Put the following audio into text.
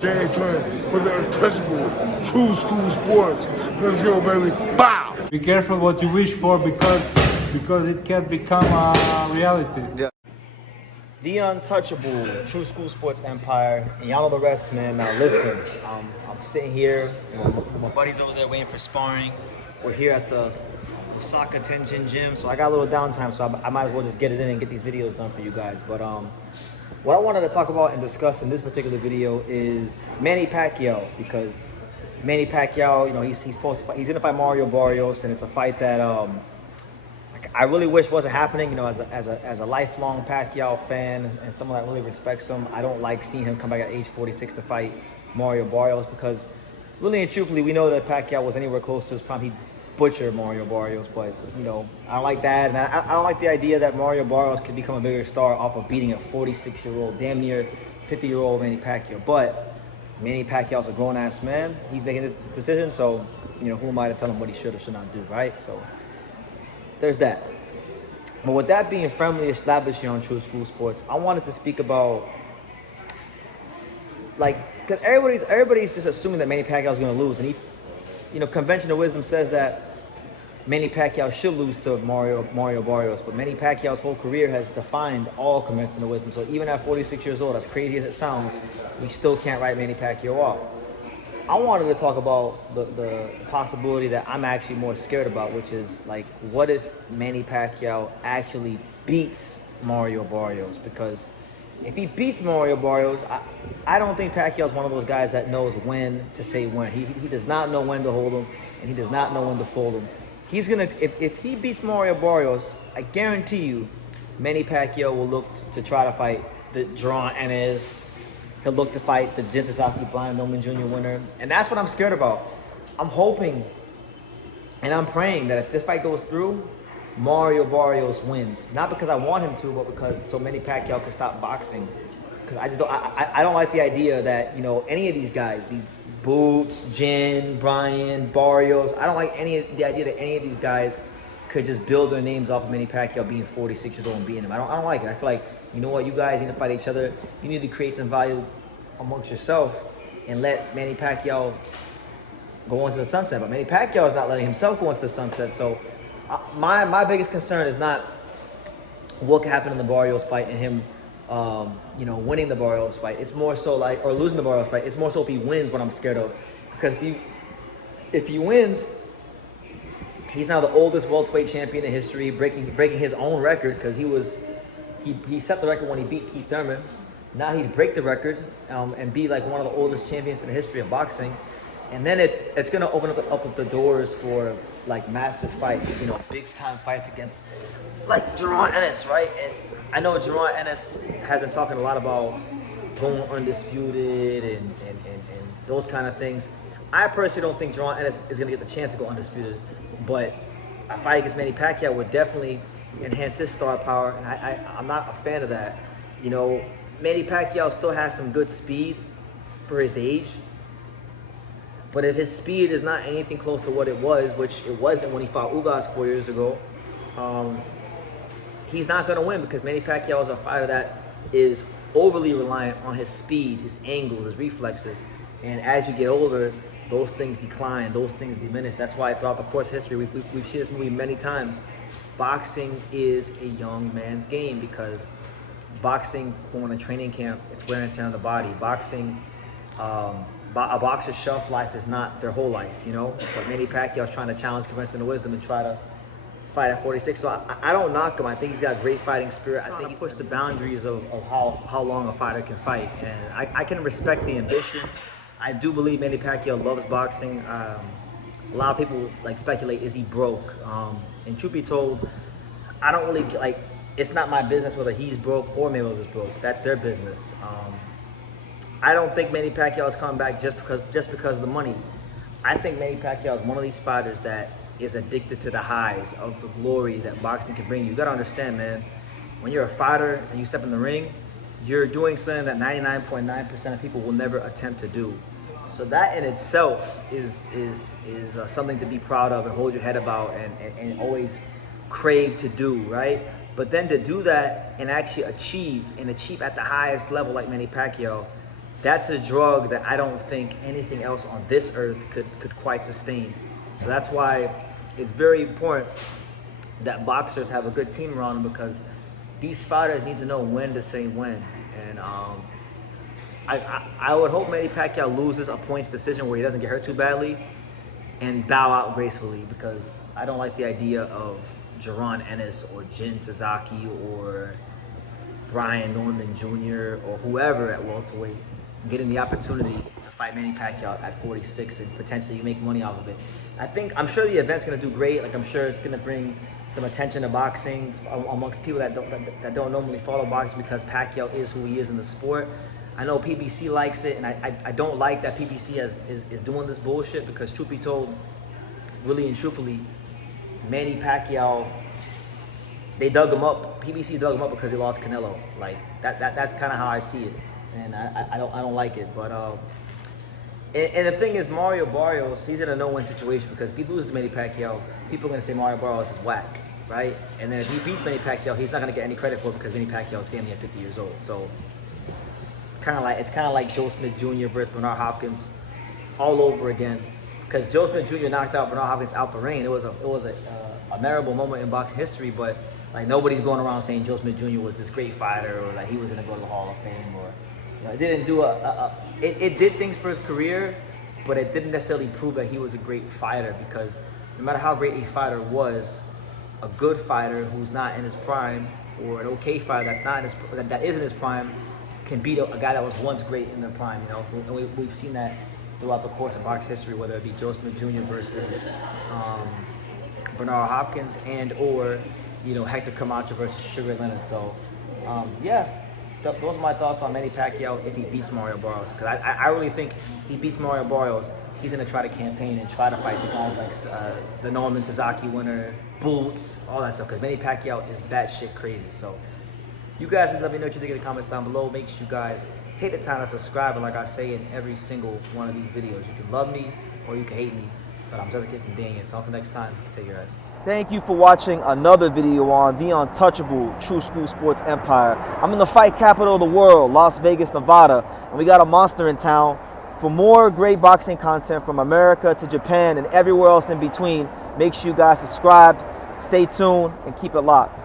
James Turner for the untouchable True School Sports. Let's go, baby. Bow! Be careful what you wish for because it can become a reality. Yeah. The untouchable True School Sports Empire, and y'all know the rest, man. Now listen, I'm sitting here, my buddy's over there waiting for sparring. We're here at the Osaka Tenjin Gym, so I got a little downtime, so I might as well just get it in and get these videos done for you guys. But what I wanted to talk about and discuss in this particular video is Manny Pacquiao, because Manny Pacquiao, you know, he's supposed to fight, he's gonna fight Mario Barrios, and it's a fight that I really wish wasn't happening. You know, as a lifelong Pacquiao fan and someone that really respects him, I don't like seeing him come back at age 46 to fight Mario Barrios, because really and truthfully, we know that Pacquiao was anywhere close to his prime. He butchered Mario Barrios, but you know, I don't like that, and I don't like the idea that Mario Barrios could become a bigger star off of beating a 46-year-old, damn near 50-year-old Manny Pacquiao. But Manny Pacquiao's a grown-ass man. He's making this decision, so you know, who am I to tell him what he should or should not do, right? So there's that. But with that being firmly established here on True School Sports, I wanted to speak about, like, because everybody's just assuming that Manny Pacquiao is going to lose, and you know, conventional wisdom says that Manny Pacquiao should lose to Mario Barrios, but Manny Pacquiao's whole career has defined all conventional wisdom. So even at 46 years old, as crazy as it sounds, we still can't write Manny Pacquiao off. I wanted to talk about the possibility that I'm actually more scared about, which is, like, what if Manny Pacquiao actually beats Mario Barrios? Because if he beats Mario Barrios, I don't think Pacquiao's one of those guys that knows when to say when. He does not know when to hold him, and he does not know when to fold him. He's gonna, if he beats Mario Barrios, I guarantee you, Manny Pacquiao will look to try to fight the Jaron Ennis. He'll look to fight the Jin Sasaki Brian Norman Jr. winner, and that's what I'm scared about. I'm hoping and I'm praying that if this fight goes through, Mario Barrios wins. Not because I want him to, but because so Manny Pacquiao can stop boxing. Because I don't like the idea that, you know, any of these guys, these Boots, Jin, Brian, Barrios, I don't like the idea that any of these guys could just build their names off of Manny Pacquiao being 46 years old and beating him. I don't like it. I feel like, you know what, you guys need to fight each other. You need to create some value amongst yourself and let Manny Pacquiao go into the sunset. But Manny Pacquiao is not letting himself go into the sunset. So my biggest concern is not what could happen in the Barrios fight and him you know, winning the Barrios fight. It's more so like, or losing the Barrios fight. It's more so if he wins, what I'm scared of. Because if he wins, he's now the oldest welterweight champion in history, breaking his own record, because he set the record when he beat Keith Thurman. Now he'd break the record and be like one of the oldest champions in the history of boxing. And then it's gonna open up the doors for like massive fights, you know, big time fights against like Jaron Ennis, right? And I know Jaron Ennis has been talking a lot about going undisputed and those kind of things. I personally don't think Jaron Ennis is gonna get the chance to go undisputed, but a fight against Manny Pacquiao would definitely enhance his star power, and I'm not a fan of that. You know, Manny Pacquiao still has some good speed for his age, but if his speed is not anything close to what it was, which it wasn't when he fought Ugas 4 years ago, he's not going to win, because Manny Pacquiao is a fighter that is overly reliant on his speed, his angles, his reflexes. And as you get older, those things decline, those things diminish. That's why throughout the course of history, we've seen this movie many times. Boxing is a young man's game, because boxing, going to training camp, it's wear and tear on the body. Boxing, a boxer's shelf life is not their whole life, you know? But Manny Pacquiao is trying to challenge conventional wisdom and try to fight at 46. So I don't knock him. I think he's got great fighting spirit. I think he pushed the boundaries of how long a fighter can fight. And I can respect the ambition. I do believe Manny Pacquiao loves boxing. A lot of people like speculate, is he broke? And truth be told, I don't really like, it's not my business whether he's broke or Mayweather's broke. That's their business. I don't think Manny Pacquiao is coming back just because of the money. I think Manny Pacquiao is one of these fighters that is addicted to the highs of the glory that boxing can bring you. You gotta understand, man, when you're a fighter and you step in the ring, you're doing something that 99.9% of people will never attempt to do. So that in itself is something to be proud of and hold your head about and always crave to do, right? But then to do that and actually achieve at the highest level like Manny Pacquiao, that's a drug that I don't think anything else on this earth could quite sustain. So that's why it's very important that boxers have a good team around them, because these fighters need to know when to say when. And I would hope Manny Pacquiao loses a points decision where he doesn't get hurt too badly and bow out gracefully, because I don't like the idea of Jaron Ennis or Jin Sasaki or Brian Norman Jr. or whoever at welterweight getting the opportunity to fight Manny Pacquiao at 46 and potentially make money off of it. I'm sure the event's gonna do great. Like, I'm sure it's gonna bring some attention to boxing amongst people that don't normally follow boxing, because Pacquiao is who he is in the sport. I know PBC likes it, and I don't like that PBC is doing this bullshit, because truth be told, really and truthfully, Manny Pacquiao, they dug him up. PBC dug him up because he lost Canelo. Like, that's kind of how I see it, and I don't like it. But and the thing is, Mario Barrios, he's in a no-win situation, because if he loses to Manny Pacquiao, people are gonna say Mario Barrios is whack, right? And then if he beats Manny Pacquiao, he's not gonna get any credit for it, because Manny Pacquiao is damn near 50 years old. So it's kind of like Joe Smith Jr. versus Bernard Hopkins all over again, because Joe Smith Jr. knocked out Bernard Hopkins out the ring. It was a memorable moment in boxing history, but like, nobody's going around saying Joe Smith Jr. was this great fighter, or like he was gonna go to the Hall of Fame, or it didn't do it did things for his career, but it didn't necessarily prove that he was a great fighter, because no matter how great a fighter was, a good fighter who's not in his prime, or an okay fighter that is in his prime, can beat a guy that was once great in their prime, you know. And we've seen that throughout the course of boxing history, whether it be Joe Smith Jr. versus Bernard Hopkins, and or Hector Camacho versus Sugar Leonard. So yeah, those are my thoughts on Manny Pacquiao if he beats Mario Barrios, because I really think if he beats Mario Barrios, he's gonna try to campaign and try to fight the guys like the Norman Sasaki winner, Boots, all that stuff, because Manny Pacquiao is batshit crazy. So you guys let me know what you think in the comments down below. Make sure you guys take the time to subscribe, and like I say in every single one of these videos, you can love me or you can hate me, but I'm just a kid from Daniel. So until next time, take care, guys. Thank you for watching another video on the untouchable True School Sports Empire. I'm in the fight capital of the world, Las Vegas, Nevada, and we got a monster in town. For more great boxing content from America to Japan and everywhere else in between, make sure you guys subscribe, stay tuned, and keep it locked.